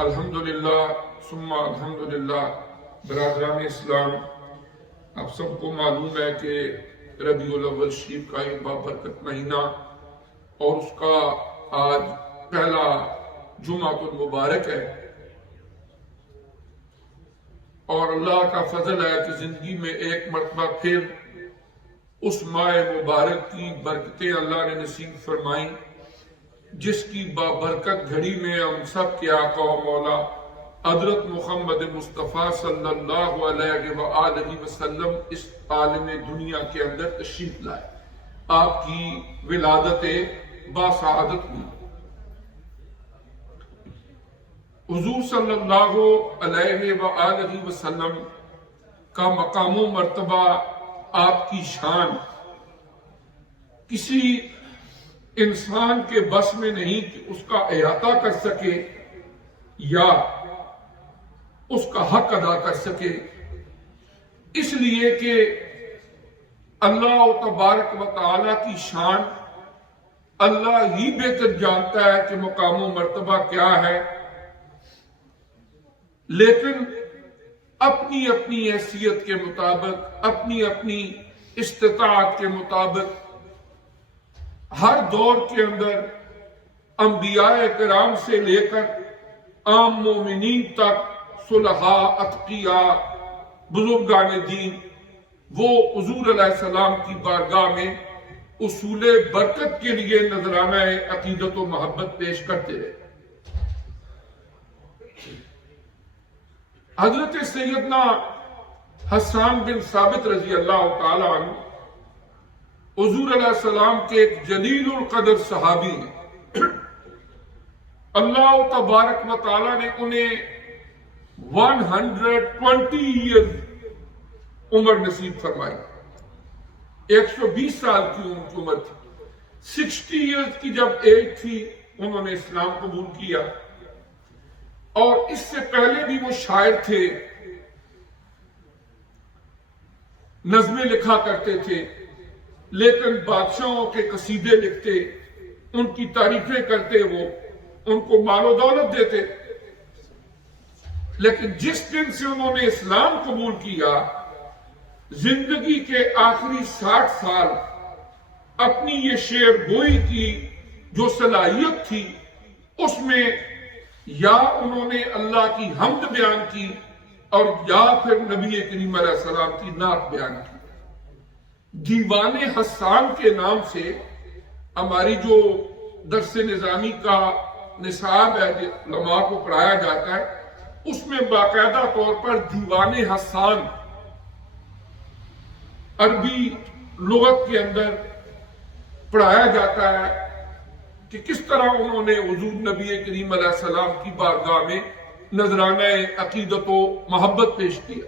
الحمدللہ ثم الحمدللہ۔ برادران اسلام، آپ سب کو معلوم ہے کہ ربیع الاول شریف کا ایک بابرکت مہینہ اور اس کا آج پہلا جمعہ المبارک ہے، اور اللہ کا فضل ہے کہ زندگی میں ایک مرتبہ پھر اس ماہ مبارک کی برکتیں اللہ نے نصیب فرمائیں، جس کی بابرکت گھڑی میں ہم سب کے آقا و مولا حضرت محمد مصطفیٰ صلی اللہ علیہ وآلہ وسلم اس عالم دنیا کے اندر تشریف لائے، آپ کی ولادت باسعادت ہوئی۔ حضور صلی اللہ علیہ وآلہ وسلم کا مقام و مرتبہ، آپ کی شان کسی انسان کے بس میں نہیں کہ اس کا احاطہ کر سکے یا اس کا حق ادا کر سکے، اس لیے کہ اللہ تبارک و تعالی کی شان اللہ ہی بہتر جانتا ہے کہ مقام و مرتبہ کیا ہے، لیکن اپنی اپنی حیثیت کے مطابق، اپنی اپنی استطاعت کے مطابق ہر دور کے اندر انبیاء کرام سے لے کر عام مومنین تک، صلحاء، اتقیاء، بزرگان دین، وہ حضور علیہ السلام کی بارگاہ میں اصول برکت کے لیے نذرانہ عقیدت و محبت پیش کرتے رہے۔ حضرت سیدنا حسان بن ثابت رضی اللہ تعالی عنہ حضور علیہ السلام کے ایک جلیل القدر صحابی ہیں، اللہ تبارک و تعالی نے انہیں 120 ایئر عمر نصیب فرمائی، 120 سال کی ان کی عمر تھی۔ 60 ایئرز کی جب ایج تھی انہوں نے اسلام قبول کیا، اور اس سے پہلے بھی وہ شاعر تھے، نظمیں لکھا کرتے تھے، لیکن بادشاہوں کے قصیدے لکھتے، ان کی تعریفیں کرتے، وہ ان کو مال و دولت دیتے، لیکن جس دن سے انہوں نے اسلام قبول کیا، زندگی کے آخری 60 سال اپنی یہ شعر گوئی کی جو صلاحیت تھی، اس میں یا انہوں نے اللہ کی حمد بیان کی اور یا پھر نبی کریم علیہ السلام کی نعت بیان کی۔ دیوان حسان کے نام سے ہماری جو درس نظامی کا نصاب ہے، جو علماء کو پڑھایا جاتا ہے، اس میں باقاعدہ طور پر دیوان حسان عربی لغت کے اندر پڑھایا جاتا ہے کہ کس طرح انہوں نے حضور نبی کریم علیہ السلام کی بارگاہ میں نذرانہ عقیدت و محبت پیش کیا۔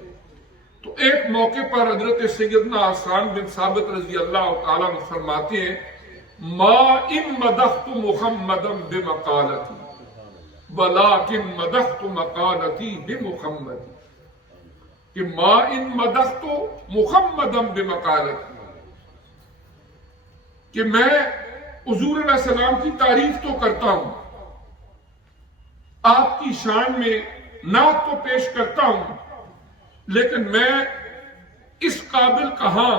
تو ایک موقع پر حضرت سیدنا حسان بن ثابت رضی اللہ تعالیٰ عنہ فرماتے ہیں، ما ان مدحت محمدا بمقالتی ولیکن مدحت مقالتی بمحمد، کہ ما ان مدحت محمدا بمقالتی، کہ میں حضور علیہ السلام کی تعریف تو کرتا ہوں، آپ کی شان میں نعت تو پیش کرتا ہوں، لیکن میں اس قابل کہاں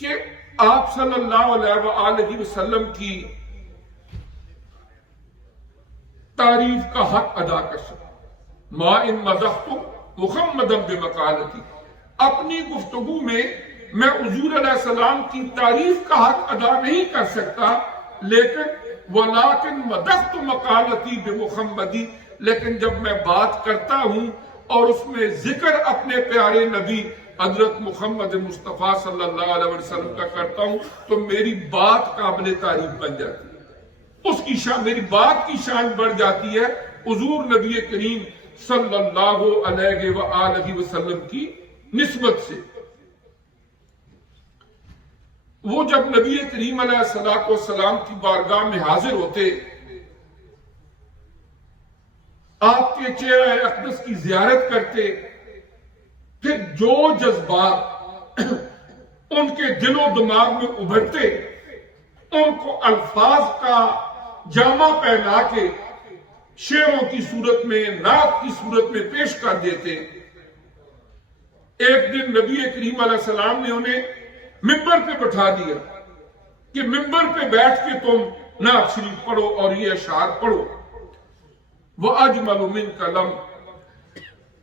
کہ آپ صلی اللہ علیہ وآلہ وسلم کی تعریف کا حق ادا کر سکوں۔ ما ان مدحت محمدا بمقالتی، اپنی گفتگو میں میں حضور علیہ السلام کی تعریف کا حق ادا نہیں کر سکتا، لیکن ولیکن مدحت مقالتی بمحمدی، لیکن جب میں بات کرتا ہوں اور اس میں ذکر اپنے پیارے نبی حضرت محمد مصطفیٰ صلی اللہ علیہ وسلم کا کرتا ہوں تو میری بات قابل تعریف بن جاتی ہے، اس کی شان، میری بات کی شان بڑھ جاتی ہے حضور نبی کریم صلی اللہ علیہ وآلہ وسلم کی نسبت سے۔ وہ جب نبی کریم علیہ السلام کی بارگاہ میں حاضر ہوتے، آپ کے چہرہ اقدس کی زیارت کرتے، پھر جو جذبات ان کے دل و دماغ میں ابھرتے، ان کو الفاظ کا جامع پہنا کے شعروں کی صورت میں، نعت کی صورت میں پیش کر دیتے۔ ایک دن نبی کریم علیہ السلام نے انہیں ممبر پہ بٹھا دیا کہ ممبر پہ بیٹھ کے تم نعت شریف پڑھو اور یہ اشعار پڑھو۔ وَأَجْمَلُ مِنْكَ لَمْ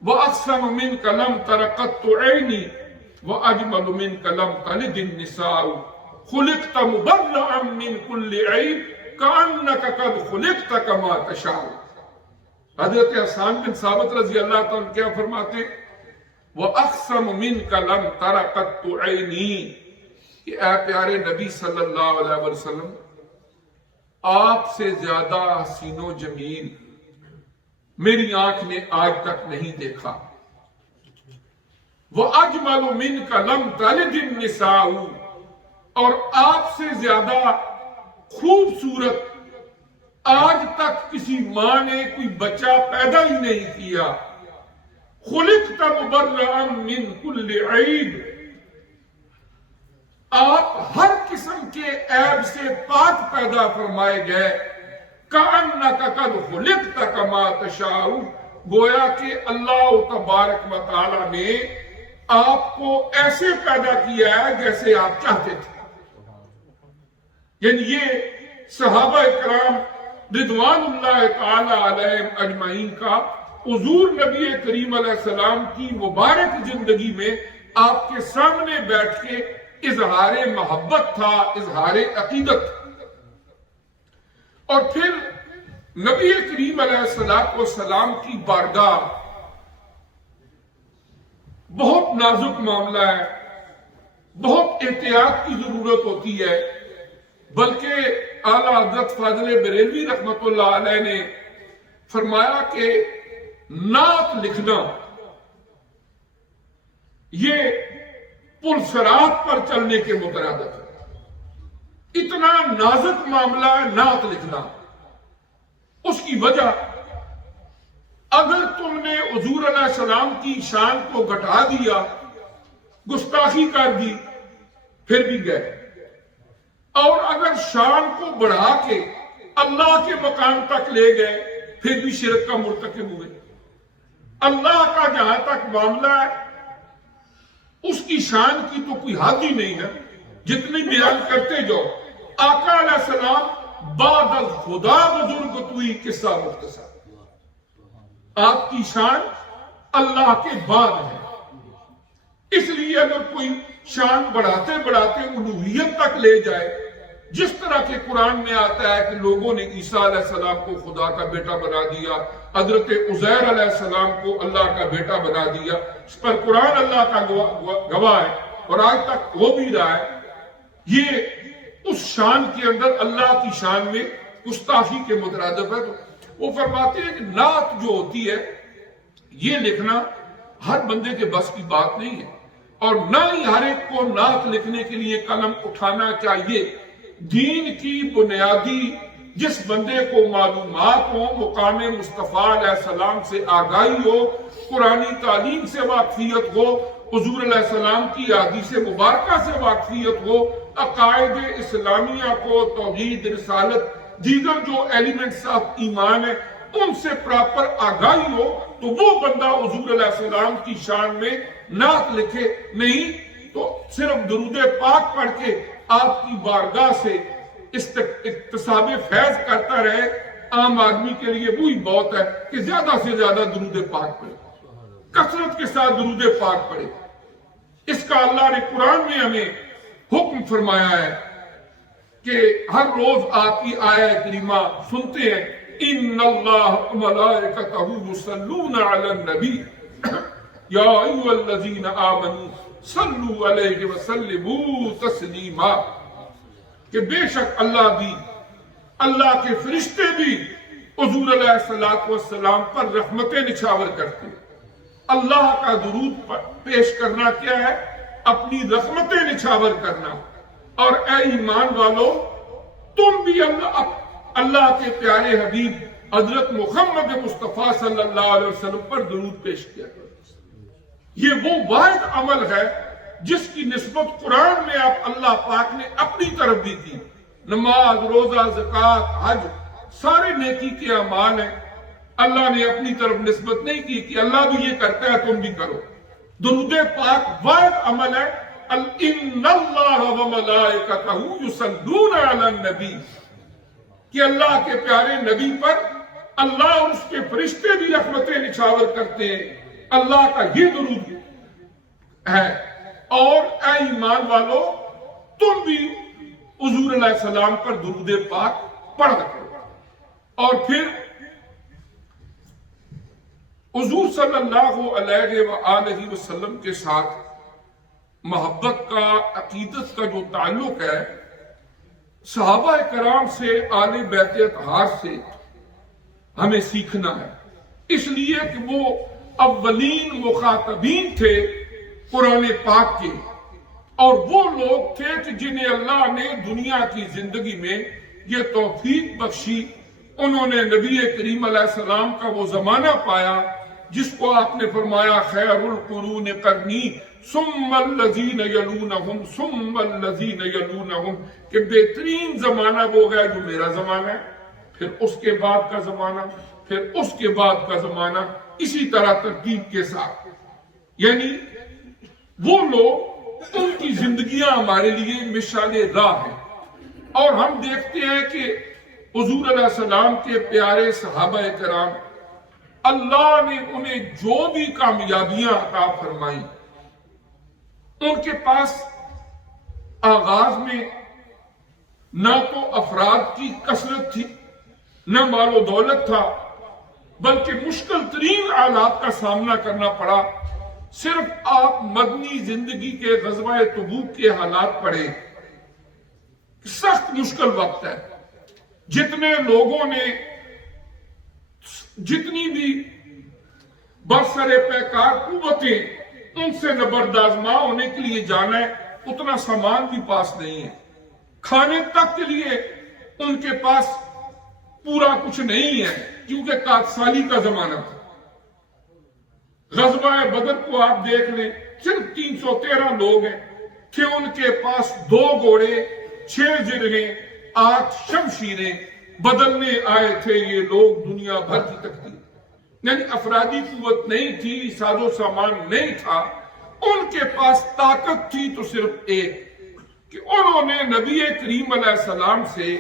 وَأَحْسَنُ مِنْكَ لَمْ تَرَقَتُّ عَيْنِي وَأَجْمَلُ مِنْكَ لَمْ تَلِدِ النِّسَاءُ خُلِقْتَ مُبَرَّأً مِنْ كُلِّ عَيْبٍ كَأَنَّكَ قَدْ خُلِقْتَ كَمَا تَشَاءُ۔ حضرت حسان بن ثابت رضی اللہ تعالیٰ کیا فرماتے؟ وَأَحْسَنُ مِنْكَ لَمْ تَرَقَتُّ عَيْنِي، کہ اے پیارے نبی صلی اللہ علیہ وسلم، آپ سے زیادہ حسین و جمیل میری آنکھ نے آج تک نہیں دیکھا۔ وَأَجْمَلُ مِنْكَ لَمْ تَلِدِ النِّسَاءُ، اور آپ سے زیادہ خوبصورت آج تک کسی ماں نے کوئی بچہ پیدا ہی نہیں کیا۔ خُلِقْتَ مُبَرَّأً مِنْ كُلِّ عَيْبٍ، آپ ہر قسم کے عیب سے پاک پیدا فرمائے گئے۔ كَأَنَّكَ قَدْ خُلِقْتَ كَمَا تَشَاءُ، گویا کہ اللہ تبارک و تعالی نے آپ کو ایسے پیدا کیا ہے جیسے آپ چاہتے تھے۔ یعنی یہ صحابہ کرام رضوان اللہ تعالی علیہم اجمعین کا حضور نبی کریم علیہ السلام کی مبارک زندگی میں آپ کے سامنے بیٹھ کے اظہار محبت تھا، اظہار عقیدت۔ اور پھر نبی کریم علیہ السلام کی بارگاہ بہت نازک معاملہ ہے، بہت احتیاط کی ضرورت ہوتی ہے، بلکہ اعلیٰ حضرت فاضل بریلوی رحمت اللہ علیہ نے فرمایا کہ نعت لکھنا یہ پلسرات پر چلنے کے مترادف ہے۔ اتنا نازک معاملہ ہے نعت لکھنا۔ اس کی وجہ، اگر تم نے حضور علیہ السلام کی شان کو گھٹا دیا، گستاخی کر دی، پھر بھی گئے، اور اگر شان کو بڑھا کے اللہ کے مقام تک لے گئے، پھر بھی شرک کا مرتکب ہوئے۔ اللہ کا جہاں تک معاملہ ہے اس کی شان کی تو کوئی حد ہی نہیں ہے، جتنی بیان کرتے جاؤ۔ آقا علیہ السلام بعد از خدا بزرگ توئی قصہ مختصر، آپ کی شان اللہ کے بعد ہے۔ اس لیے اگر کوئی شان بڑھاتے بڑھاتے الوہیت تک لے جائے، جس طرح کے قرآن میں آتا ہے کہ لوگوں نے عیسیٰ علیہ السلام کو خدا کا بیٹا بنا دیا، حضرت عزیر علیہ السلام کو اللہ کا بیٹا بنا دیا، اس پر قرآن اللہ کا گواہ ہے اور آج تک وہ بھی رہا ہے، یہ اس شان کے اندر اللہ کی شان میں گستاخی کے مترادف ہے۔ تو وہ فرماتے ہیں کہ نعت جو ہوتی ہے یہ لکھنا ہر بندے کے بس کی بات نہیں ہے، اور نہ ہی ہر ایک کو نعت لکھنے کے لیے قلم اٹھانا چاہیے۔ دین کی بنیادی جس بندے کو معلومات ہو، مقام مصطفیٰ علیہ السلام سے آگاہی ہو، قرآنی تعلیم سے واقفیت ہو، حضور علیہ السلام کی احادیث مبارکہ سے واقفیت ہو، عقائد اسلامیہ کو، توحید، رسالت، دیگر جو ایلیمنٹس آف ایمان ہے ان سے پراپر آگاہی ہو، تو وہ بندہ حضور علیہ السلام کی شان میں نعت لکھے، نہیں تو صرف درود پاک پڑھ کے آپ کی بارگاہ سے اکتساب فیض کرتا رہے۔ عام آدمی کے لیے وہی بہت ہے کہ زیادہ سے زیادہ درود پاک پڑھے، کثرت کے ساتھ درود پاک پڑھے۔ اس کا اللہ نے قرآن میں ہمیں حکم فرمایا ہے کہ ہر روز آپ کی آیت کریمہ سنتے ہیں، ان اللہ ملائکتہ یصلون علی النبی یا ایھا الذین آمنوا صلوا علیہ وسلموا تسلیما، کہ بے شک اللہ بھی، اللہ کے فرشتے بھی حضور علیہ السلام پر رحمتیں نچھاور کرتے۔ اللہ کا درود پیش کرنا کیا ہے؟ اپنی رحمتیں نچھاور کرنا۔ اور اے ایمان والو، تم بھی اللہ کے پیارے حبیب حضرت محمد مصطفیٰ صلی اللہ علیہ وسلم پر درود پیش کیا کرو۔ یہ وہ واحد عمل ہے جس کی نسبت قرآن میں آپ اللہ پاک نے اپنی طرف دی تھی۔ نماز، روزہ، زکوٰۃ، حج، سارے نیکی کے اعمال ہیں، اللہ نے اپنی طرف نسبت نہیں کی کہ اللہ بھی یہ کرتا ہے تم بھی کرو۔ درود پاک واحد عمل ہے، ان اللہ وملائکتہ یصلون علی النبی، کہ اللہ کے پیارے نبی پر اللہ اور اس کے فرشتے بھی رحمتیں نچھاور کرتے ہیں۔ اللہ کا یہ درود ہے۔ اور اے ایمان والو، تم بھی حضور علیہ السلام پر درود پاک پڑھ رکھو۔ اور پھر حضور صلی اللہ علیہ وآلہ وسلم کے ساتھ محبت کا، عقیدت کا جو تعلق ہے، صحابہ کرام سے، آل بیت اطہار سے ہمیں سیکھنا ہے، اس لیے کہ وہ اولین مخاطبین تھے قرآن پاک کے، اور وہ لوگ تھے کہ جنہیں اللہ نے دنیا کی زندگی میں یہ توفیق بخشی، انہوں نے نبی کریم علیہ السلام کا وہ زمانہ پایا جس کو آپ نے فرمایا خیر القرون قرنی ثم الذین یلونہم ثم الذین یلونہم، کہ بہترین زمانہ وہ ہے جو میرا زمانہ ہے، پھر اس کے بعد کا زمانہ، پھر اس کے بعد کا زمانہ، اسی طرح ترتیب کے ساتھ۔ یعنی وہ لوگ، ان کی زندگیاں ہمارے لیے مشعل راہ ہیں۔ اور ہم دیکھتے ہیں کہ حضور علیہ السلام کے پیارے صحابہ کرام، اللہ نے انہیں جو بھی کامیابیاں عطا فرمائیں، ان کے پاس آغاز میں نہ تو افراد کی کثرت تھی، نہ مال و دولت تھا، بلکہ مشکل ترین حالات کا سامنا کرنا پڑا۔ صرف آپ مدنی زندگی کے غزوہ تبوک کے حالات پڑھیں، سخت مشکل وقت ہے۔ جتنے لوگوں نے جتنی بھی برسر پیکار قوتیں ان سے نبردآزما ہونے کے لیے جانا ہے، اتنا سامان بھی پاس نہیں ہے، کھانے تک کے لیے ان کے پاس پورا کچھ نہیں ہے، کیونکہ 7 سالی کا زمانہ تھا۔ غزوہ بدر کو آپ دیکھ لیں، صرف 313 لوگ ہیں، تھے ان کے پاس 2 گھوڑے، 6 جرگیں، 8 شمشیریں، بدلنے آئے تھے یہ لوگ دنیا بھر کی تقدیر۔ یعنی افرادی قوت نہیں تھی، ساز و سامان نہیں تھا، ان کے پاس طاقت تھی تو صرف ایک، کہ انہوں نے نبی کریم علیہ السلام سے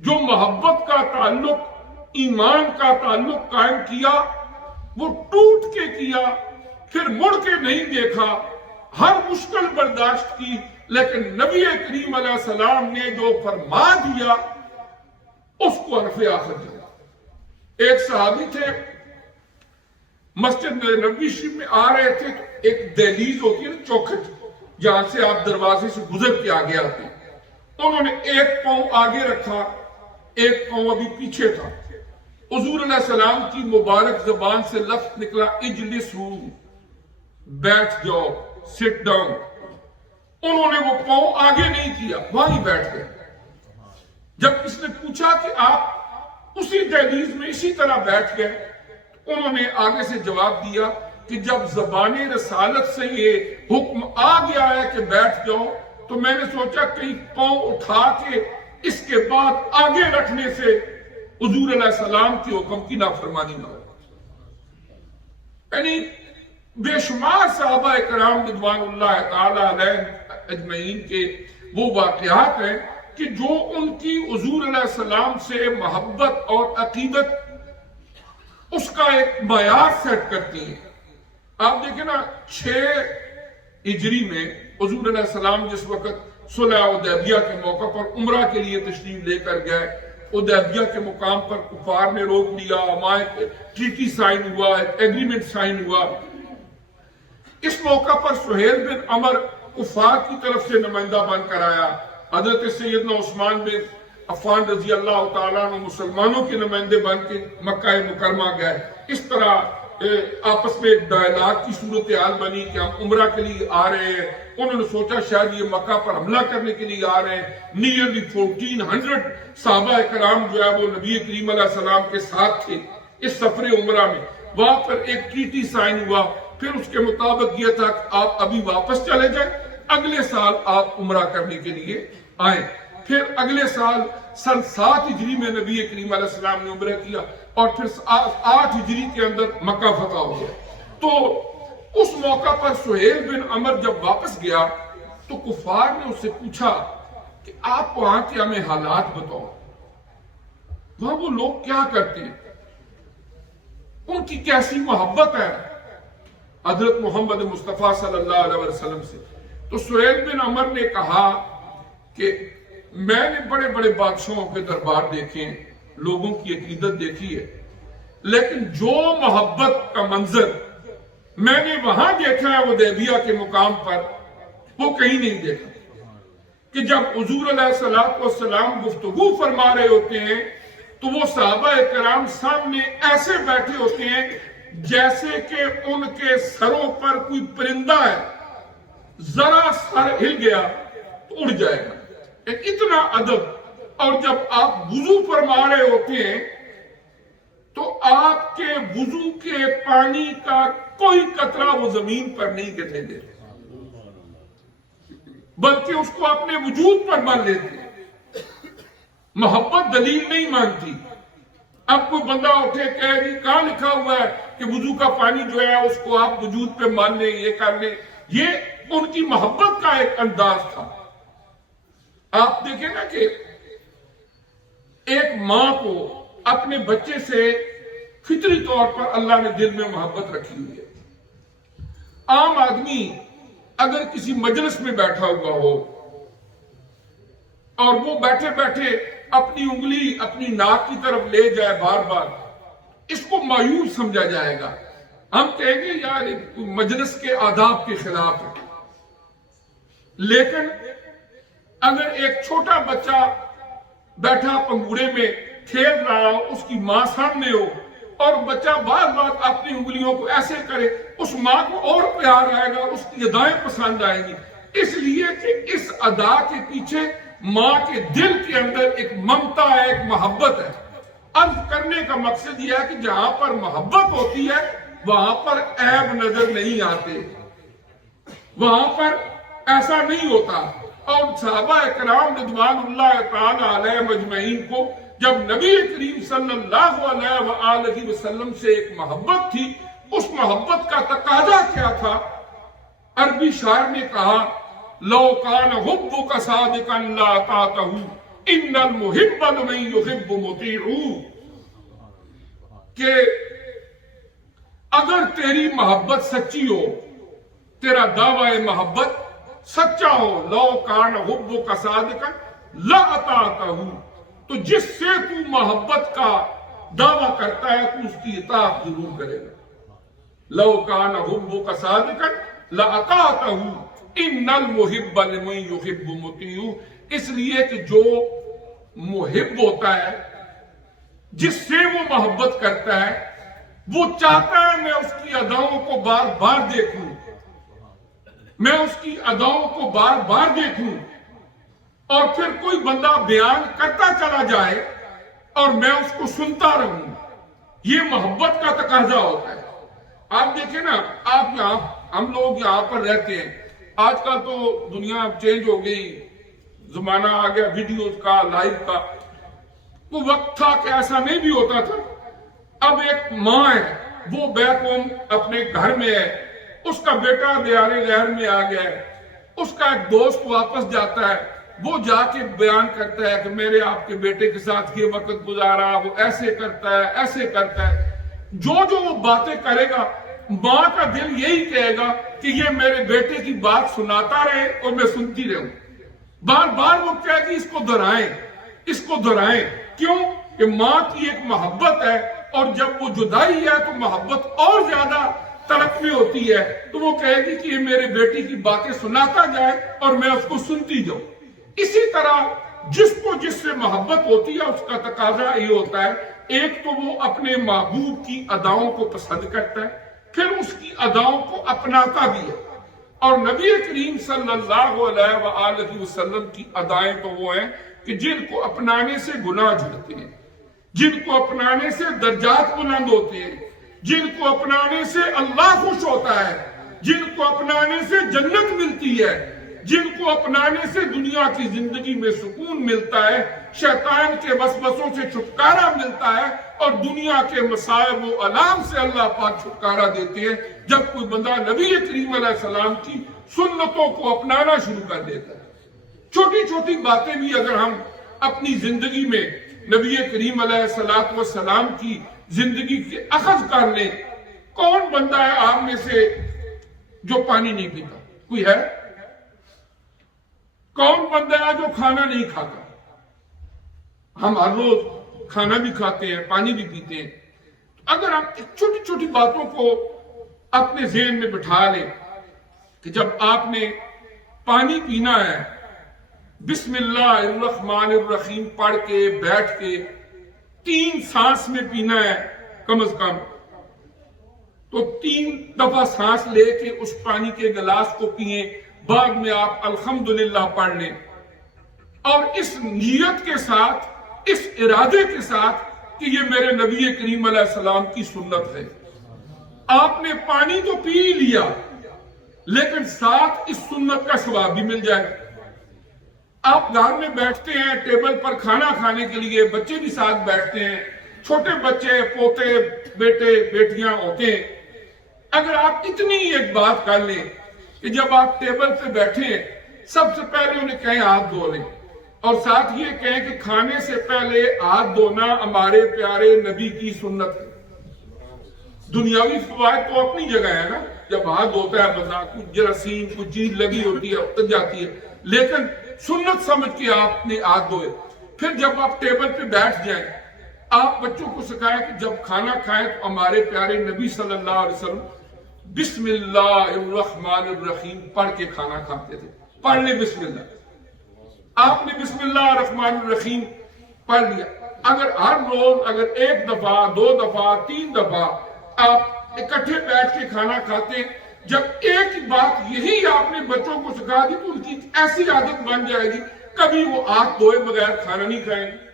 جو محبت کا تعلق، ایمان کا تعلق قائم کیا، وہ ٹوٹ کے کیا، پھر مڑ کے نہیں دیکھا، ہر مشکل برداشت کی، لیکن نبی کریم علیہ السلام نے جو فرما دیا اس کو حرف آخر دیا۔ ایک صحابی تھے، مسجد نبوی شریف میں آ رہے تھے تو ایک دہلیز ہوتی ہے نا، چوکھٹ، جہاں سے آپ دروازے سے گزر کے آگے آتے ہیں، انہوں نے ایک پاؤں آگے رکھا، ایک پاؤں ابھی پیچھے تھا۔ حضور علیہ السلام کی مبارک زبان سے لفظ نکلا اجلسو، بیٹھ جاؤ، سٹ ڈاؤن۔ انہوں نے وہ پاؤں آگے نہیں کیا، وہیں بیٹھ گئے۔ جب اس نے پوچھا کہ آپ اسی دہلیز میں اسی طرح بیٹھ گئے، انہوں نے آگے سے جواب دیا کہ جب زبان رسالت سے یہ حکم آ گیا ہے کہ بیٹھ جاؤ، تو میں نے سوچا کہیں پاؤں اٹھا کے اس کے بعد آگے رکھنے سے حضور علیہ السلام کے حکم کی نافرمانی نہ ہو۔ یعنی بے شمار صحابہ کرام رضوان اللہ تعالی علیہ اجمعین کے وہ واقعات ہیں کہ جو ان کی حضور علیہ السلام سے محبت اور عقیدت اس کا ایک معیار سیٹ کرتی ہیں۔ آپ دیکھیں نا، 6 ہجری میں حضور علیہ السلام جس وقت صلح حدیبیہ کے موقع پر عمرہ کے لیے تشریف لے کر گئے، حدیبیہ کے مقام پر کفار نے روک لیا، وہاں ایک ٹریٹی سائن ہوا، ایک ایگریمنٹ سائن ہوا۔ اس موقع پر سہیل بن عمر کفار کی طرف سے نمائندہ بن کر آیا، حضرت سیدنا عثمان بن عفان رضی اللہ تعالیٰ عنہ مسلمانوں کے نمائندے بن کے مکہ مکرمہ گئے۔ اس طرح آپس میں ایک ڈائلاگ کی صورتحال بنی کہ ہم عمرہ کے لیے آ رہے ہیں۔ انہوں نے سوچا شاید یہ مکہ پر حملہ کرنے کے لیے آ رہے ہیں۔ نیئرلی 1400 صحابہ کرام جو ہے وہ نبی کریم علیہ السلام کے ساتھ تھے اس سفر عمرہ میں۔ وہاں پر ایک ٹریٹی سائن ہوا، پھر اس کے مطابق یہ تھا کہ آپ ابھی واپس چلے جائیں، اگلے سال آپ عمرہ کرنے کے لیے آئیں۔ پھر اگلے سال سن 7 ہجری میں نبی کریم علیہ السلام نے عمرہ کیا اور پھر 8 ہجری کے اندر مکہ فتح ہو گیا. تو اس موقع پر سہیل بن عمر جب واپس گیا تو کفار نے اس سے پوچھا کہ آپ وہاں کے ہمیں حالات بتاؤ, وہاں وہ لوگ کیا کرتے ہیں, ان کی کیسی محبت ہے حضرت محمد مصطفیٰ صلی اللہ علیہ وسلم سے. تو سہیل بن عمر نے کہا کہ میں نے بڑے بڑے بادشاہوں کے دربار دیکھے ہیں, لوگوں کی عقیدت دیکھی ہے, لیکن جو محبت کا منظر میں نے وہاں دیکھا ہے حدیبیہ کے مقام پر, وہ کہیں نہیں دیکھا. کہ جب حضور علیہ السلام گفتگو فرما رہے ہوتے ہیں تو وہ صحابہ کرام سامنے ایسے بیٹھے ہوتے ہیں جیسے کہ ان کے سروں پر کوئی پرندہ ہے, ذرا سر ہل گیا تو اڑ جائے گا, اتنا ادب. اور جب آپ وضو فرما رہے ہوتے ہیں تو آپ کے وضو کے پانی کا کوئی قطرہ وہ زمین پر نہیں گرنے دیتے, بلکہ اس کو اپنے وجود پر مان لیتے ہیں. محبت دلیل نہیں مانتی. اب کوئی بندہ اٹھے کہے جی کہاں لکھا ہوا ہے کہ وضو کا پانی جو ہے اس کو آپ وجود پہ مان لیں, یہ کر لیں. یہ ان کی محبت کا ایک انداز تھا. آپ دیکھیں نا کہ ایک ماں کو اپنے بچے سے فطری طور پر اللہ نے دل میں محبت رکھی ہوئی ہے. عام آدمی اگر کسی مجلس میں بیٹھا ہوا ہو اور وہ بیٹھے بیٹھے اپنی انگلی اپنی ناک کی طرف لے جائے بار بار, اس کو مایوس سمجھا جائے گا. ہم کہیں گے یار مجلس کے آداب کے خلاف ہے. لیکن اگر ایک چھوٹا بچہ بیٹھا پنگوڑے میں کھیل رہا ہو, اس کی ماں سامنے ہو اور بچہ بار بار اپنی انگلیوں کو ایسے کرے, اس ماں کو اور پیار آئے گا, اس کی ادائیں پسند آئیں گی. اس لیے کہ اس ادا کے پیچھے ماں کے دل کے اندر ایک ممتا ہے, ایک محبت ہے. عرض کرنے کا مقصد یہ ہے کہ جہاں پر محبت ہوتی ہے وہاں پر عیب نظر نہیں آتے, وہاں پر ایسا نہیں ہوتا. اور صحابہ کرام رضوان اللہ تعالی علیہ مجمعین کو جب نبی کریم صلی اللہ علیہ وآلہ وسلم سے ایک محبت تھی, اس محبت کا تقاضا کیا تھا؟ عربی شاعر نے کہا لو کان حبک صادقا لا طاعتہ ان المحب لمن یحب مطیع, کہ اگر تیری محبت سچی ہو, تیرا دعوی محبت سچا ہو, لو کان حبک صادقا لا طاعتہ, تو جس سے تو محبت کا دعویٰ کرتا ہے تو اس کی اطاعت ضرور کرے گا. لو کان حبک صادقا لاطعتہ ان المحب لمن یحب مطیع, اس لیے کہ جو محب ہوتا ہے, جس سے وہ محبت کرتا ہے, وہ چاہتا ہے میں اس کی اداؤں کو بار بار دیکھوں, میں اس کی اداؤں کو بار بار دیکھوں, اور پھر کوئی بندہ بیان کرتا چلا جائے اور میں اس کو سنتا رہوں. یہ محبت کا تقاضا ہوتا ہے. آپ دیکھیں نا, آپ یہاں ہم لوگ یہاں پر رہتے ہیں, آج کل تو دنیا چینج ہو گئی, زمانہ آ گیا ویڈیوز کا, لائیو کا. وہ وقت تھا کہ ایسا نہیں بھی ہوتا تھا. اب ایک ماں ہے, وہ بیک ہوم اپنے گھر میں ہے, اس کا بیٹا دیار غیر میں آ گیا ہے, اس کا ایک دوست واپس جاتا ہے, وہ جا کے بیان کرتا ہے کہ میرے آپ کے بیٹے کے ساتھ یہ وقت گزارا, وہ ایسے کرتا ہے ایسے کرتا ہے. جو وہ باتیں کرے گا, ماں کا دل یہی کہے گا کہ یہ میرے بیٹے کی بات سناتا رہے اور میں سنتی رہوں. بار بار وہ کہے گی اس کو دہرائیں, اس کو دہرائیں. کیوں کہ ماں کی ایک محبت ہے, اور جب وہ جدائی ہے تو محبت اور زیادہ طرف میں ہوتی ہے, تو وہ کہے گی کہ یہ میرے بیٹی کی باتیں سناتا جائے اور میں اس کو سنتی جاؤں. اسی طرح جس کو جس سے محبت ہوتی ہے اس کا تقاضا یہ ہوتا ہے, ایک تو وہ اپنے محبوب کی اداؤں کو پسند کرتا ہے, پھر اس کی اداؤں کو اپناتا بھی ہے. اور نبی کریم صلی اللہ علیہ وآلہ وسلم کی ادائیں تو وہ ہیں کہ جن کو اپنانے سے گناہ جھڑتے ہیں, جن کو اپنانے سے درجات بلند ہوتے ہیں, جن کو اپنانے سے اللہ خوش ہوتا ہے, جن کو اپنانے سے جنت ملتی ہے, جن کو اپنانے سے دنیا کی زندگی میں سکون ملتا ہے، شیطان کے وسوسوں سے چھٹکارا ملتا ہے، اور دنیا کے مصائب و آلام سے اللہ پاک چھٹکارا دیتے ہیں جب کوئی بندہ نبی کریم علیہ السلام کی سنتوں کو اپنانا شروع کر دیتا ہے۔ چھوٹی چھوٹی باتیں بھی اگر ہم اپنی زندگی میں نبی کریم علیہ السلام کی زندگی کے اخذ کر لیں۔ کون بندہ ہے آپ میں سے جو پانی نہیں پیتا؟ کوئی ہے؟ کون بندہ ہے جو کھانا نہیں کھاتا؟ ہم ہر روز کھانا بھی کھاتے ہیں، پانی بھی پیتے ہیں۔ اگر ہم چھوٹی چھوٹی باتوں کو اپنے ذہن میں بٹھا لیں کہ جب آپ نے پانی پینا ہے، بسم اللہ الرحمن الرحیم پڑھ کے بیٹھ کے 3 سانس میں پینا ہے کم از کم، تو 3 دفعہ سانس لے کے اس پانی کے گلاس کو پیئیں، بعد میں آپ الحمدللہ پڑھ لیں، اور اس نیت کے ساتھ، اس ارادے کے ساتھ کہ یہ میرے نبی کریم علیہ السلام کی سنت ہے۔ آپ نے پانی تو پی لیا، لیکن ساتھ اس سنت کا ثواب بھی مل جائے۔ آپ گھر میں بیٹھتے ہیں ٹیبل پر کھانا کھانے کے لیے، بچے بھی ساتھ بیٹھتے ہیں، چھوٹے بچے، پوتے، بیٹے، بیٹیاں ہوتے ہیں۔ اگر آپ اتنی ایک بات کر لیں کہ جب آپ ٹیبل پہ بیٹھیں سب سے پہلے انہیں کہیں ہاتھ دھو لیں، اور ساتھ یہ کہیں کہ کھانے سے پہلے ہاتھ دھونا ہمارے پیارے نبی کی سنت ہے۔ دنیاوی فوائد تو اپنی جگہ ہے نا، جب ہاتھ دھوتا ہے بندہ، کچھ جراثیم کچھ چیز لگی ہوتی ہے اتر جاتی ہے، لیکن سنت سمجھ کے آپ نے ہاتھ دھوئے۔ پھر جب آپ ٹیبل پہ بیٹھ جائیں، آپ بچوں کو سکھائیں کہ جب کھانا کھائیں تو ہمارے پیارے نبی صلی اللہ علیہ وسلم بسم اللہ الرحمن الرحیم پڑھ کے کھانا کھاتے تھے۔ پڑھ لیں بسم اللہ۔ آپ نے بسم اللہ الرحمن الرحیم پڑھ لیا۔ اگر ہر روز اگر 1 دفعہ 2 دفعہ 3 دفعہ آپ اکٹھے بیٹھ کے کھانا کھاتے، جب ایک بات یہی آپ نے بچوں کو سکھا دی تو ان کی ایسی عادت بن جائے گی، کبھی وہ ہاتھ دھوئے بغیر کھانا نہیں کھائیں گے۔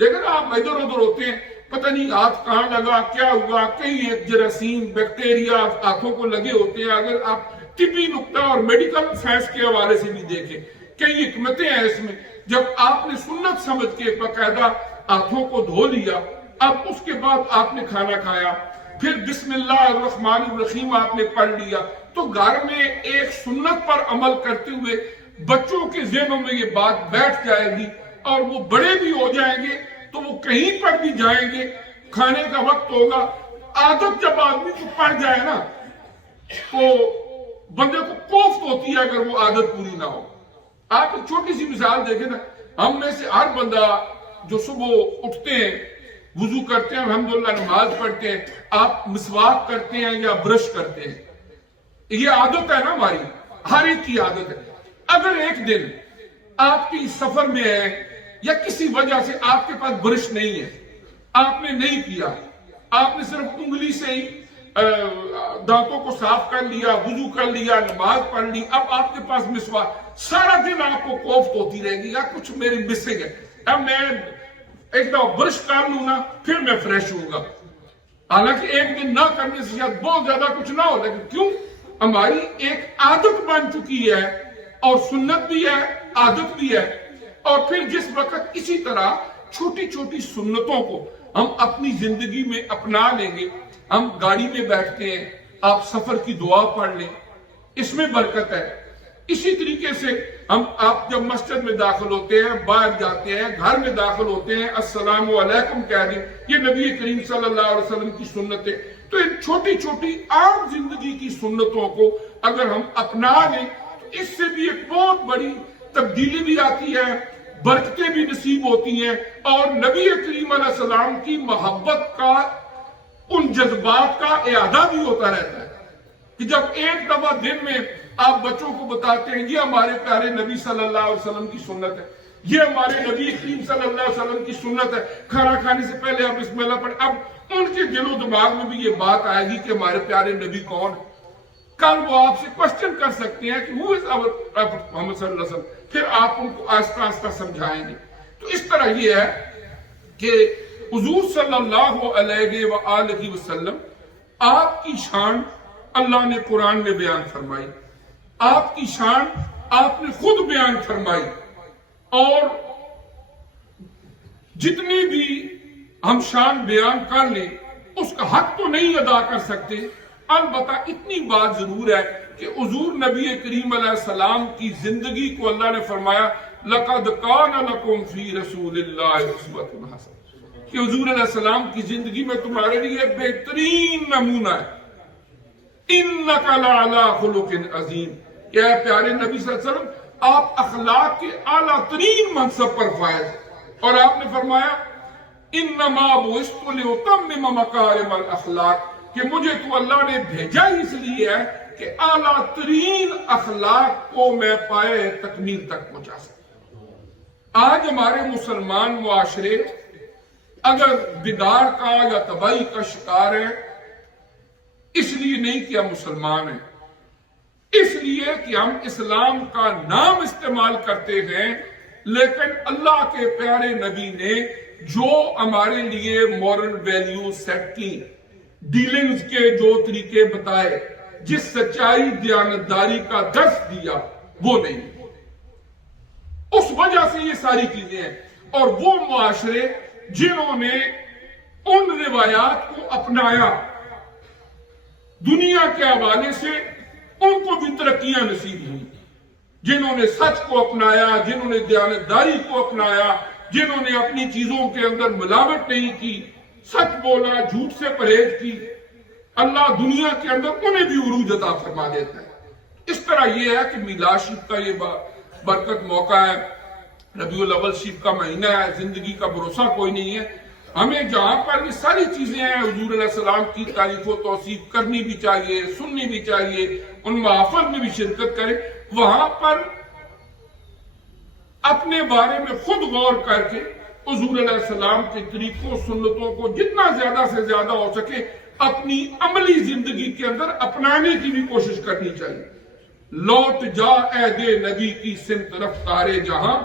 لیکن آپ ادھر ادھر ہوتے ہیں، پتہ نہیں ہاتھ کہاں لگا، کیا ہوا، کئی ایک جراثیم بیکٹیریا ہاتھوں کو لگے ہوتے ہیں۔ اگر آپ طبی نقطہ اور میڈیکل سائنس کے حوالے سے بھی دیکھیں، کئی حکمتیں ہیں اس میں۔ جب آپ نے سنت سمجھ کے باقاعدہ ہاتھوں کو دھو لیا، اب اس کے بعد آپ نے کھانا کھایا، پھر بسم اللہ الرحمن الرحیم آپ نے پڑھ لیا، تو گھر میں ایک سنت پر عمل کرتے ہوئے بچوں کے ذہنوں میں یہ بات بیٹھ جائے گی، اور وہ بڑے بھی ہو جائیں گے تو وہ کہیں پر بھی جائیں گے، کھانے کا وقت ہوگا، عادت جب آدمی کو پڑ جائے نا تو بندے کو کوفت ہوتی ہے اگر وہ عادت پوری نہ ہو۔ آپ ایک چھوٹی سی مثال دیکھیں نا، ہم میں سے ہر بندہ جو صبح اٹھتے ہیں، وضو کرتے ہیں، الحمدللہ نماز پڑھتے ہیں، آپ مسواک کرتے ہیں یا برش کرتے ہیں، یہ عادت ہے نا ہماری، ہر ایک کی عادت ہے۔ اگر ایک دن آپ کی سفر میں ہے یا کسی وجہ سے آپ کے پاس برش نہیں ہے، آپ نے نہیں کیا، آپ نے صرف انگلی سے ہی دانتوں کو صاف کر لیا، وضو کر لیا، نماز پڑھ لی، اب آپ کے پاس مسواک، سارا دن آپ کو کوفت ہوتی رہے گی، یا کچھ میری مسنگ ہے، اب میں ایک دفعہ برش کر لوں نا پھر میں فریش ہوں گا۔ حالانکہ ایک دن نہ کرنے سے شاید بہت زیادہ کچھ نہ ہو، لیکن کیوں؟ ہماری ایک عادت بن چکی ہے، اور سنت بھی ہے، عادت بھی ہے۔ اور پھر جس وقت اسی طرح چھوٹی چھوٹی سنتوں کو ہم اپنی زندگی میں اپنا لیں گے، ہم گاڑی میں بیٹھتے ہیں، آپ سفر کی دعا پڑھ لیں، اس میں برکت ہے۔ اسی طریقے سے آپ جب مسجد میں داخل ہوتے ہیں، باہر جاتے ہیں، گھر میں داخل ہوتے ہیں، السلام علیکم کہہ دیں، یہ نبی کریم صلی اللہ علیہ وسلم کی سنت ہے۔ تو ان چھوٹی چھوٹی عام زندگی کی سنتوں کو اگر ہم اپنا لیں تو اس سے بھی ایک بہت بڑی تبدیلی بھی آتی ہے، برکتیں بھی نصیب ہوتی ہیں، اور نبی کریم علیہ السلام کی محبت کا، ان جذبات کا اعادہ بھی ہوتا رہتا ہے کہ جب ایک دفعہ دن میں آپ بچوں کو بتاتے ہیں یہ ہمارے پیارے نبی صلی اللہ علیہ وسلم کی سنت ہے، یہ ہمارے نبی کریم صلی اللہ علیہ وسلم کی سنت ہے، کھانا کھانے سے پہلے آپ بسم اللہ پڑھیں، اب ان کے دل و دماغ میں بھی یہ بات آئے گی کہ ہمارے پیارے نبی کون ہے۔ کل وہ آپ سے کوشچن کر سکتے ہیں کہ who is our prophet محمد صلی اللہ علیہ وسلم، پھر آپ ان کو آہستہ آہستہ سمجھائیں گے۔ تو اس طرح یہ ہے کہ حضور صلی اللہ علیہ وآلہ وسلم، آپ کی شان اللہ نے قرآن میں بیان فرمائی، آپ کی شان آپ نے خود بیان فرمائی، اور جتنی بھی ہم شان بیان کر لیں اس کا حق تو نہیں ادا کر سکتے، البتہ اتنی بات ضرور ہے کہ حضور نبی کریم علیہ السلام کی زندگی کو اللہ نے فرمایا لَقَدْ كَانَ لَكُمْ فِي رَسُولِ اللَّهِ أُسْوَةٌ حَسَنَةٌ، کہ حضور علیہ السلام کی زندگی میں تمہارے لیے بہترین نمونہ ہے۔ إِنَّكَ لَعَلَىٰ خُلُقٍ عَظِيمٍ، کہ اے پیارے نبی صلی اللہ علیہ وسلم آپ اخلاق کے اعلیٰ ترین منصب پر فائز، اور آپ نے فرمایا انما بعثت لأتمم مکارم الاخلاق، کہ مجھے تو اللہ نے بھیجا اس لیے ہے کہ اعلیٰ ترین اخلاق کو میں پائے تکمیل تک پہنچا سکوں۔ آج ہمارے مسلمان معاشرے اگر بدار کا یا تباہی کا شکار ہے، اس لیے نہیں کہ ہم مسلمان ہیں، اس لیے کہ ہم اسلام کا نام استعمال کرتے ہیں، لیکن اللہ کے پیارے نبی نے جو ہمارے لیے مورل ویلیو سیٹ کی، ڈیلنگز کے جو طریقے بتائے، جس سچائی دیانتداری کا درس دیا، وہ نہیں۔ اس وجہ سے یہ ساری چیزیں ہیں، اور وہ معاشرے جنہوں نے ان روایات کو اپنایا دنیا کے حوالے سے، ان کو بھی ترقیاں نصیب ہوئی۔ جنہوں نے سچ کو اپنایا، جنہوں نے دیانتداری کو اپنایا، جنہوں نے اپنی چیزوں کے اندر ملاوٹ نہیں کی، سچ بولا، جھوٹ سے پرہیز کی، اللہ دنیا کے اندر انہیں بھی عروج عطا فرما دیتا ہے۔ اس طرح یہ ہے کہ میلاد شریف کا یہ برکت موقع ہے، ربیع الاول شریف کا مہینہ ہے، زندگی کا بھروسہ کوئی نہیں ہے۔ ہمیں جہاں پر یہ ساری چیزیں ہیں حضور علیہ السلام کی تعریف و توصیف کرنی بھی چاہیے، سننی بھی چاہیے، ان محافل میں بھی شرکت کریں، وہاں پر اپنے بارے میں خود غور کر کے حضور علیہ السلام کے طریقوں سنتوں کو جتنا زیادہ سے زیادہ ہو سکے اپنی عملی زندگی کے اندر اپنانے کی بھی کوشش کرنی چاہیے۔ لوٹ جا عہد نبی کی سمت رفتار جہاں،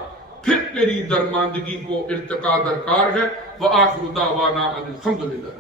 پھر تیری درماندگی کو ارتقا درکار ہے۔ وآخر دعوانا ان الحمدللہ۔